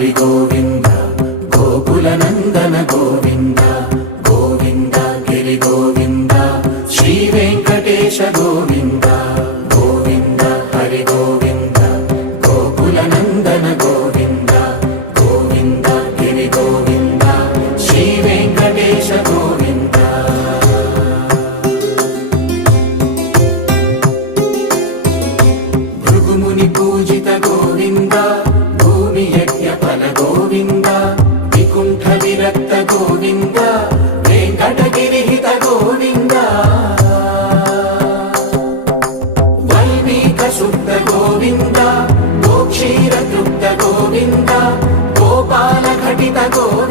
హరి గోవింద గోకుల నందన గోవింద గోవింద గిరి గోవింద శ్రీ వెంకటేశ గోవింద గోవింద హరి గోవింద గోకుల నందన గోవింద గోవింద గిరి గోవింద శ్రీ వెంకటేశ గోవింద భృగుముని పూజిత గోవింద భూమి యజ్ఞ ఫల గోవింద వికుంఠ విరక్త గోవింద వెంకటగిరిహిత గోవింద వైదిక శుద్ధ గోవింద గోక్షీర తృప్త గోవింద గోపాల ఘటిత గోవింద